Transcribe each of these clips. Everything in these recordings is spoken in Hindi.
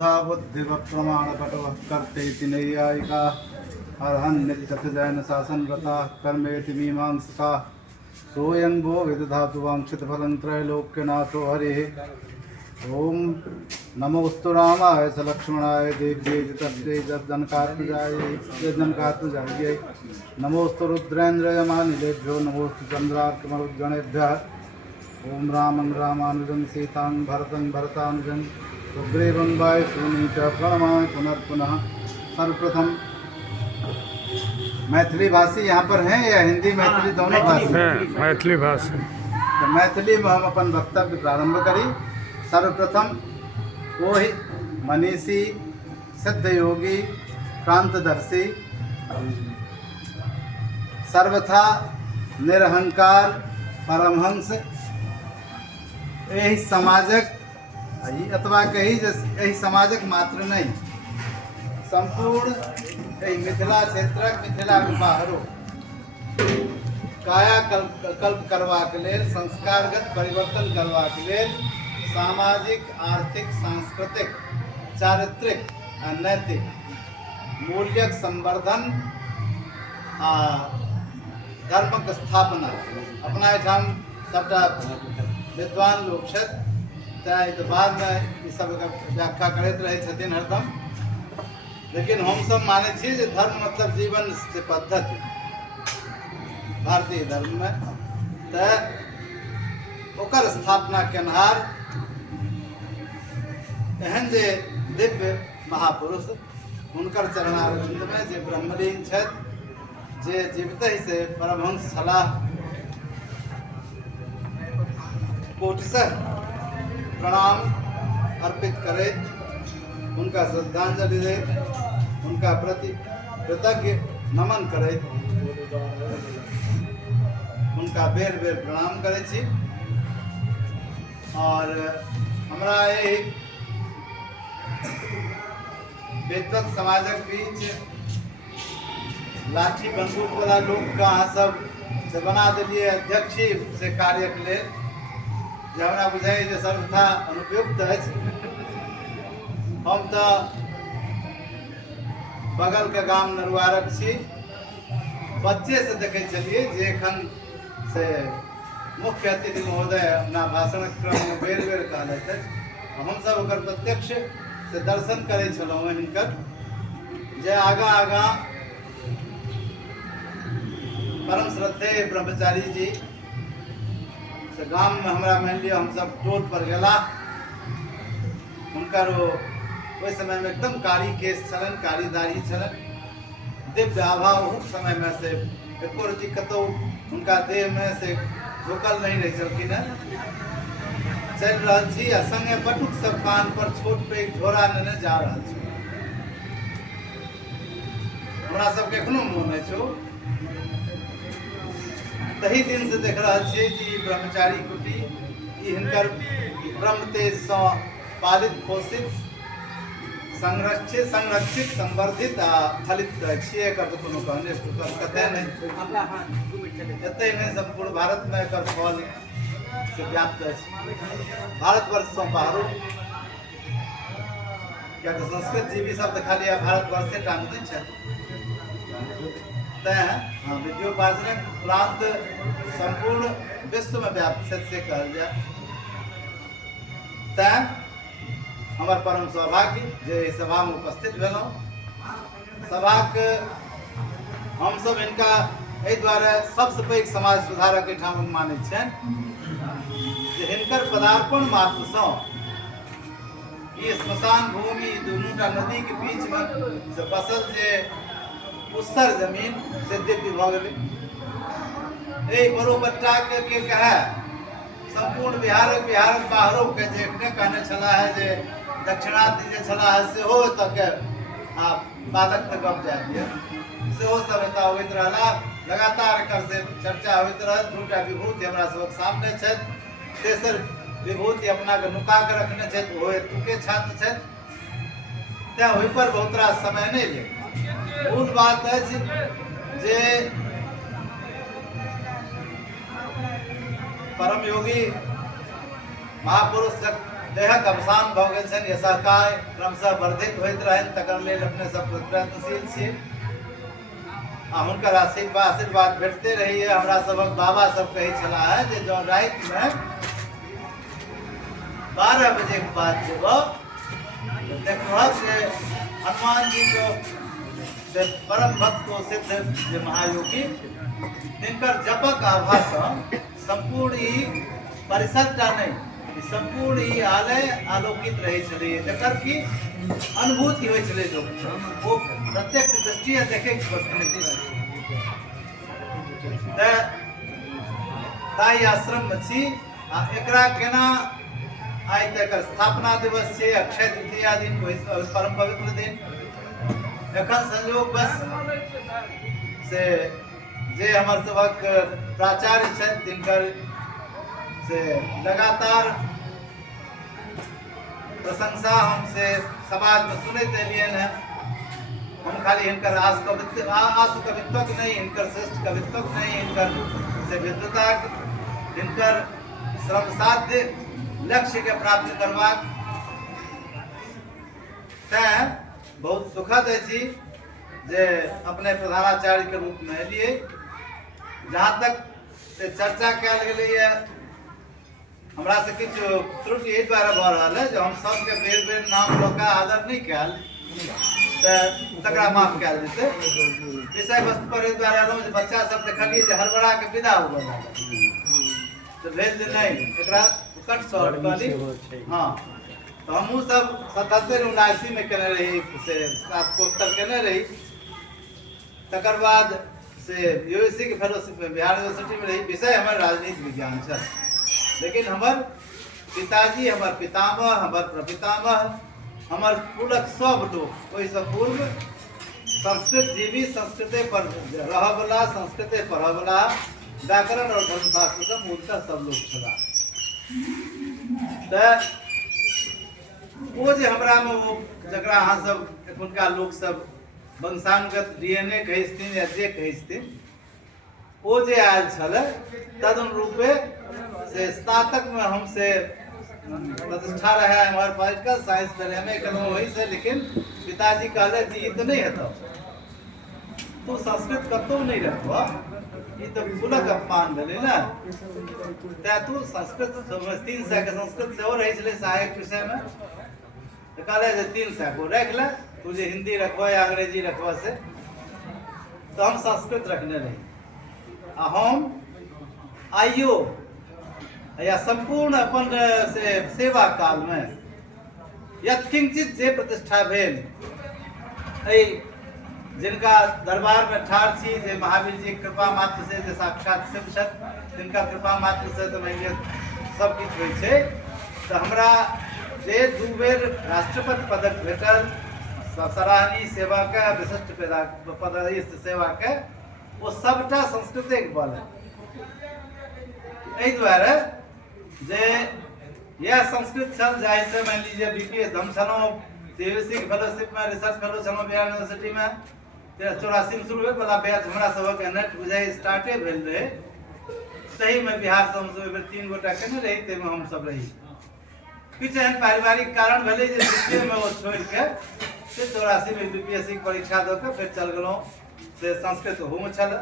बुद्धिवप्रमाणपटवः कर्तेति नैयायिका अर्हन्नित्यजैन शासनव्रताः कर्मेति मीमांसकाः सोऽयं वो विदधातु वाञ्छितफलं त्रैलोक्यनाथो हरिः। ओम नमोस्तु रामाय स लक्ष्मणाय देव्यै च तस्यै जनकात्मजायै नमोस्तु रुद्रेन्द्रयमानिलेभ्यो नमोस्तु चन्द्रार्कमरुद्गणेभ्यः। ओम रामं रामानुजं सीतां भरतं भरतानुजं सुग्रीवं वायुसूनि च प्रणमामि पुनर्पुनः। सर्वप्रथम मैथिली भाषी यहाँ पर हैं या हिंदी मैथिली दोनों भाषी हैं? मैथिली भाषी। तो मैथिली में हम अपन वक्तव्य प्रारंभ करी। सर्वप्रथम वो ही मनीषी सिद्ध योगी क्रांतदर्शी सर्वथा निरहंकार परमहंस यही समाजक अथवा कही यही समाजक मात्र नहीं संपूर्ण यही मिथिला क्षेत्रक मिथिला के बाहरो काया कल्प करवाक लेल संस्कारगत परिवर्तन करवाक लेल सामाजिक आर्थिक सांस्कृतिक चारित्रिक और नैतिक मूल्यक संवर्धन आ धर्मक स्थापना अपना एठाम सबटा विद्वान लोग छथि तो बाद में ये सब व्याख्या करते रहे छथिन हरदम। लेकिन हम सब माने छी जे धर्म मतलब जीवन से पद्धति भारतीय धर्म में तो ओकर स्थापना केनहार एहन जे दिव्य महापुरुष हुनकर चरणारविंद में जे ब्रह्मलीन छथि जे जीवित ही से परमहंस छलाह कोटिशः प्रणाम अर्पित करैत उनका श्रद्धांजलि देत उनका प्रति कृतज्ञ नमन करैत उनका बेर बेर प्रणाम करै छी। और हमरा यही विद्वत समाजक बीच लाठी बंदूक वाला लोग का अहाँ सब से बना दिलिए अध्यक्ष से कार्य के लिए हमरा बुझाई जे सर्वथा अनुपयुक्त अछि। हम तो बगल के गाम नरुआरक छी बच्चे से देखे चलिए जे एखन से मुख्य अतिथि महोदय अपना भाषण क्रम में बेर बेर कहलथि हम सब ओकर प्रत्यक्ष से दर्शन करे छलहुँ हिनकर जे आगा आगा परम श्रद्धेय ब्रह्मचारी जी से गाम में हमरा मान लिया हम सब टोल पर गेला हुनकर ओहि समय में एकदम कारी केस छलन कारी दाढ़ी छलन दिव्य आभा उस समय में से एको रति कतौ उनका देह में से रुकल नहीं रही छलखिन चल रहा छी आ संगे बटुक सब कान पर छोट पे झोरा नेने जा रहा छी। हमरा सब के एखनो मोन छो तही दिन से देख रहा छे कि ब्रह्मचारी कुटी हिनकर ब्रह्म तेज से पालित पोषित संरक्षित संवर्धित आ फलित छिए एकर तो कोनो कहने कते नहीं एते नहीं संपूर्ण भारत में एकर फल से व्याप्त है। भारतवर्ष से बाहर क्या तो संस्कृत जीवी शब्द खाली भारतवर्ष से टांग दै छै विद्योपार्जनक प्रांत संपूर्ण विश्व में व्याप्त से कहल जाए तैं हमार परम सौभाग्य जे सभा में उपस्थित भेलहुँ। सभा के हम सब इनका एहि दुआरे सबसे पैघ समाज सुधारक एठाम मानै छनि जे हिनकर पदार्पण मात्र सँ ई स्मशान भूमि दुनूटा नदी के बीच में से बसल जे उत्सर जमीन से दिव्य भ गेलै। बरोबट्टा के कहे संपूर्ण बिहारक बाहरो के जे एखने कहने छला है जे दक्षिणार्थी जे छला है सेहो तक बालक तक गप जा दिए सेहो सब एतऽ होइत रहला लगातार एकर से चर्चा होइत रहल। दूटा विभूति हमरा सबके सामने छथि तेसर विभूति अपना के नुका के रखने छथि ओ एतुके छात्र छथि तैं ओहि पर बहुत रास समय नहीं ले। मूल बात है जे परम योगी महापुरुष देहक अवसान भऽ गेल छनि, यशकाय क्रमशः वर्धित होइत रहनि, तकर लेल अपने सब प्रयत्नशील छी आ हुनकर आशीर्वाद भेटते रहिए। हमरा सबक बाबा सब कहै छला है जे जँ राति में 12 बजे के बाद जब देखो से हनुमान जी को से परम भक्त को सिद्ध जे महायोगी जिनकर जपक आभा से संपूर्ण ही परिसरटा नहीं संपूर्ण ही आलय आलोकित रहे छलै, जकर की अनुभूति होइ छलै लोक वो प्रत्यक्ष दृष्टि देखे के वस्तु नहीं थी। ताई आश्रम में छी आ एकरा केना आइ तक स्थापना दिवस छै, अक्षय तृतीया दिन परम पवित्र दिन। एखन संयोग बस से जे हमर सबक प्राचार्य छथि तिनकर से लगातार प्रशंसा हमसे समाज में सुनते एलियन है। हम खाली हिनकर आशु कवित्वक नहीं, हिनकर श्रेष्ठ कवित्वक नहीं, हिनकर से विद्वता हिनकर श्रम साध्य लक्ष्य के प्राप्त करवाक तैं बहुत सुखद अछि जे अपने प्रधानाचार्य के रूप में एलिए। जहाँ तक से चर्चा कल गई हमरा से किछु त्रुटि एहि द्वारा भऽ रहल है जो हम सबके बेर बेर नाम लऽ कऽ आदर नहीं कयल तकरा माफ कयल जेतै। विषय वस्तु पर एहि द्वारा एलहुँ जे बच्चा सब देखलिए जे हड़बड़ा के विदा होबऽ लागल तो भेज दे नहीं एकरा कट शॉर्ट कहली। हाँ तो हमहूँ सब 77-79 में केने रही से स्नातकोत्तर केने रही, तकर बाद से यूएससी के फेलोशिप में बिहार यूनिवर्सिटी में रही। विषय हमारे राजनीति विज्ञान है, लेकिन हमार पिताजी हमर पितामह हमर प्रपितामह हमर पूरक सब लोग ओहि से पूर्व संस्कृत जीवी संस्कृते पर रहबला संस्कृते पढ़बला व्याकरण और धर्मशास्त्र से मूलतः सब लोग छला। वो जे हमरा में वो जकरा अहाँ सब एखुनका लोग सब वंशानुगत डीएनए कहै छथिन या जे कहै छथिन वो जे आयल छल तदनुरूपे से स्नातक में हमसे प्रतिष्ठा रहा है हमारे पॉलिटिकल साइंस पहले में कलम वही से, लेकिन पिताजी कहले जी ये तो नहीं है तू संस्कृत कतौ नहीं रखबा, ये तो फूलक अपमान भेलै ना, तै तू संस्कृत 300 के संस्कृत से और रही छले सहायक विषय में, तो कहले जे 300 को रख ले, तुझे हिंदी रखबा या अंग्रेजी रखबा से, तो हम संस्कृत रखने रही। हम आइयो या संपूर्ण अपन से सेवा काल में यत्किंचित जे प्रतिष्ठा भेल जिनका दरबार में ठाढ़ छी जे महावीर जी कृपा मात्र से जे साक्षात शिव छथि तिनका कृपा मात्र से तो मानि सब किछु होइ छै। तो हमरा जे 2 बेर राष्ट्रपति पदक भेटल सराहनीय सेवा के विशिष्ट पद सेवा के वो सबटा संस्कृते के बल है। एहि द्वारे जे यह संस्कृत छल जाहि से मान लीजिए बीपीएस हम छलहुँ यूएससी फेलोशिप में रिसर्च फेलो छलहुँ बिहार यूनिवर्सिटी में 84 में शुरू वाला बैच हमरा सबक नेट बुझाइ स्टार्टे भेल रहे, तही में बिहार से हम सब 3 गोटा केने रही, ताहि में हम सब रही। किछु एहन पारिवारिक कारण भेलै जे द्वितीय में वो छोड़ के फिर 84 में बीपीएससी के परीक्षा दऽ के फिर चल गेलहुँ से संस्कृत होम छल।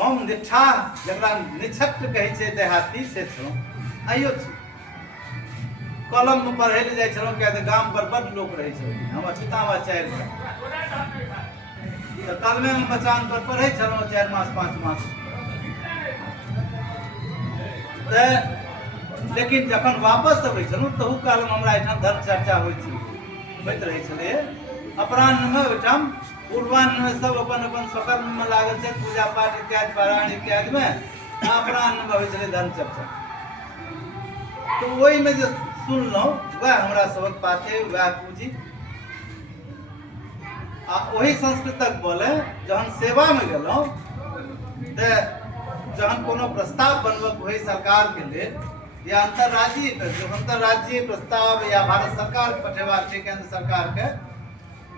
हम निष्ठा जकरा निछट कहै छै देहाती से छलहुँ, आइयो छी कलम में पढ़ै ले जाइ छलहुँ किया तऽ गाम पर बड्ड लोक रहै छलखिन, हमर पितामह 4 तो कलमे में मचान पर पढ़ै छलहुँ 4 मास 5 मास। लेकिन जखन वापस अबै छलहुँ तहू काल में हमरा एहिठाम धर्म चर्चा होइत रहै छलै। अपराह्न में ओहिठाम पूर्वाह्न में सब अपन अपन स्वकर्म में लागल छै, पूजा पाठ इत्यादि पारायण इत्यादि में, अपराह्न में होइ छलै धर्म चर्चा। तो वही में जो सुनलहुँ वह हमरा सबक पाथे वह पूजी आ वही संस्कृतक बोले जहन सेवा में गेलहुँ तो जहन कोनो प्रस्ताव बनबक होइ सरकार के लिए या अंतर्राज्यीय प्रस्ताव या भारत सरकार के पठेबाक छै केंद्र सरकार के,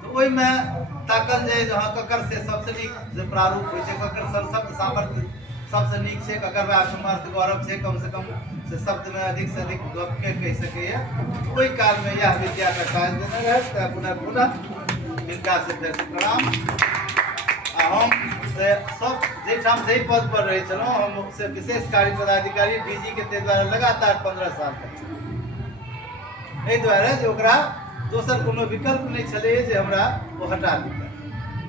तो ओहि में ताकल जाए जहाँ ककर से सबसे नीक जे प्रारूप होइ छै, ककर शब्द सामर्थ्य सबसे नीक छै, ककर सामर्थ्य गौरव छै, कम से कम से शब्द में अधिक से अधिक गप के कह सकैया। ओहि काल में यह विद्या का काज देने रहे। पुनः पुनः हिनका से प्रणाम। हम से सब जेठाम सही पद पर रहे छलहुँ, हम से विशेष कार्य पदाधिकारी डीजी के द्वारा लगातार 15 साल तक एहि दुआरे जे ओकरा दोसर कोनो विकल्प नहीं छलै जे हमरा ओ हटा दितै,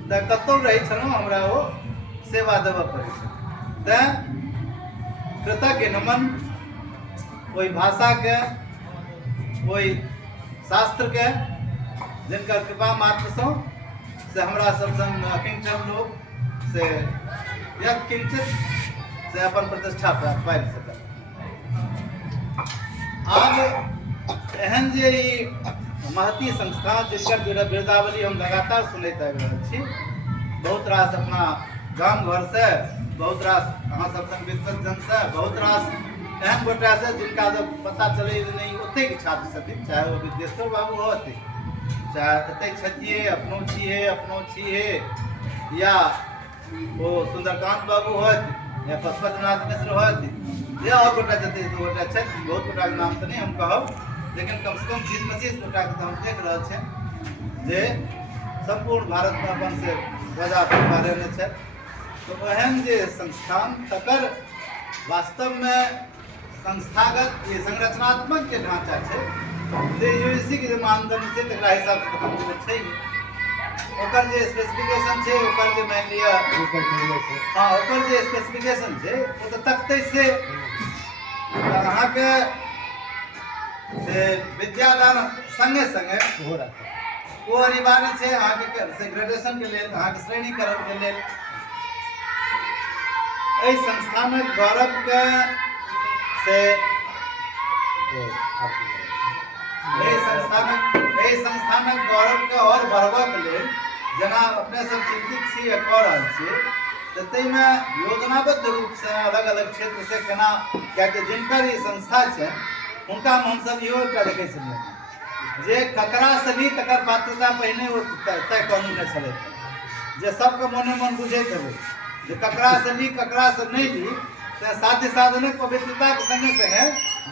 तऽ कतौ रहै छलहुँ हमरा ओ सेवा देबऽ पड़ै छै। तैं कृतज्ञ नमन ओहि भाषा के, ओहि शास्त्र के, जिनकर कृपा मात्र से हमरा सब संग अकिंचन लोग से यद किंचित से अपन प्रतिष्ठा प्राप्त पाबि सकल। आब एहन जे ई महती संस्था जिनकर बिरदावली हम लगातार सुनैत आबि रहल छी, बहुत रास अपना गाम घर से, बहुत रास अहाँ सब संग विद्वत जन से, बहुत रास एहन गोटा से जिनका जब पता चले नहीं ओते के छात्र छथिन, चाहे वो विद्येश्वर बाबू होते, चाहे एतै छथिए अपनो छिए, या वो सुंदरकांत बाबू होत, या पशुपतिनाथ मिश्र होत, या और गोटा जते गोटा छथि, बहुत गोटा के नाम तो नहीं हम कहब, लेकिन कम से कम 20-25 गोटा के हम देख रहल छै जे संपूर्ण भारत में अपन से ध्वजा फहराने छै। तो एहन जे संस्थान तकर वास्तव में संस्थागत ये संरचनात्मक के ढांचा छै, जे यूजीसी के जे मानदंड छै तकरा हिसाब से खत्म होय छै। ओकर जे स्पेसिफिकेशन छै, ओकर जे मान लिया हां ओकर जे स्पेसिफिकेशन छै ओ त तकतै से अहाँ के से विद्यादान संगे संगे वो अनिवार्य छै अहाँ के से ग्रेजुएशन के लेल, अहाँ के श्रेणीकरण के लेल। एहि संस्थानक गौरव के से एहि संस्थानक गौरव के और बढ़बा के लेल जेना अपने सब चिंतित छी या कऽ रहल छी, तऽ ताहिमे योजनाबद्ध रूप से अलग अलग क्षेत्र से केना, कियाकि जिनकर ई संस्था छै हुनका में हमसब इहो एकटा देखै छलियै जे ककरा से ली तकर पात्रता पहिने ओ तय कानून में छलै, जे सबके मोने मन बुझैत हेबै जे ककरा से ली ककरा से नहीं ली, तऽ साध्य साधनक पवित्रता के संगे संगे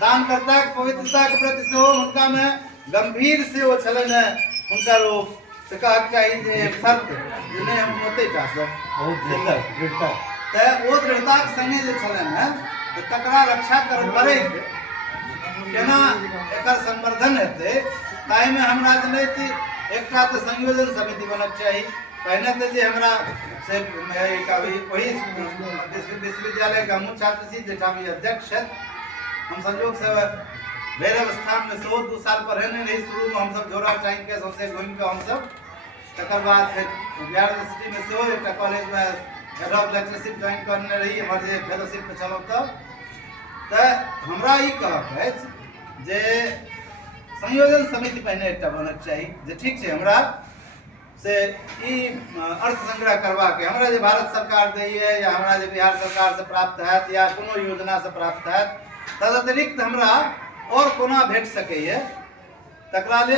दानकर्ता के पवित्रता के प्रति सेहो हुनका में गंभीर से ओ छलनि है, हुनकर ओ से कहक चाही जे शर्त जे नहीं हम ओतै टा सब तऽ ओ दृढ़ता के संगे जे छलनि है तऽ तकरा रक्षा करैत केना एकर संवर्धन हेतै, ताहि में हमरा जनैत एकटा तऽ संयोजन समिति बनक चाही। पहिने तऽ जे हमरा से वही विश्वविद्यालय के हमहूँ छात्र छी, जेठाम अध्यक्ष छथि, हम संयोग से भैरव स्थान में सेहो 2 साल पढ़ेने रही। शुरू में हम सब जोड़ा टाइम के सौंसे घूमि के हम सब, तकर बाद फिर बिहार यूनिवर्सिटी में सेहो एकटा कॉलेज में हेड ऑफ लेक्चरशिप ज्वाइन करने रही, हमर जे फेलोशिप में छलहुँ तऽ हमरा ई कहब अछि जे संयोजन समिति पहिने एकटा बनक चाही, जे ठीक छै हमरा से ई अर्थ संग्रह करवा के हमरा जे भारत सरकार दैए या हमरा जे बिहार सरकार से प्राप्त हैत या कोनो योजना से प्राप्त हैत, तद अतिरिक्त हमरा और कोना भेट सकैए तकरा लेल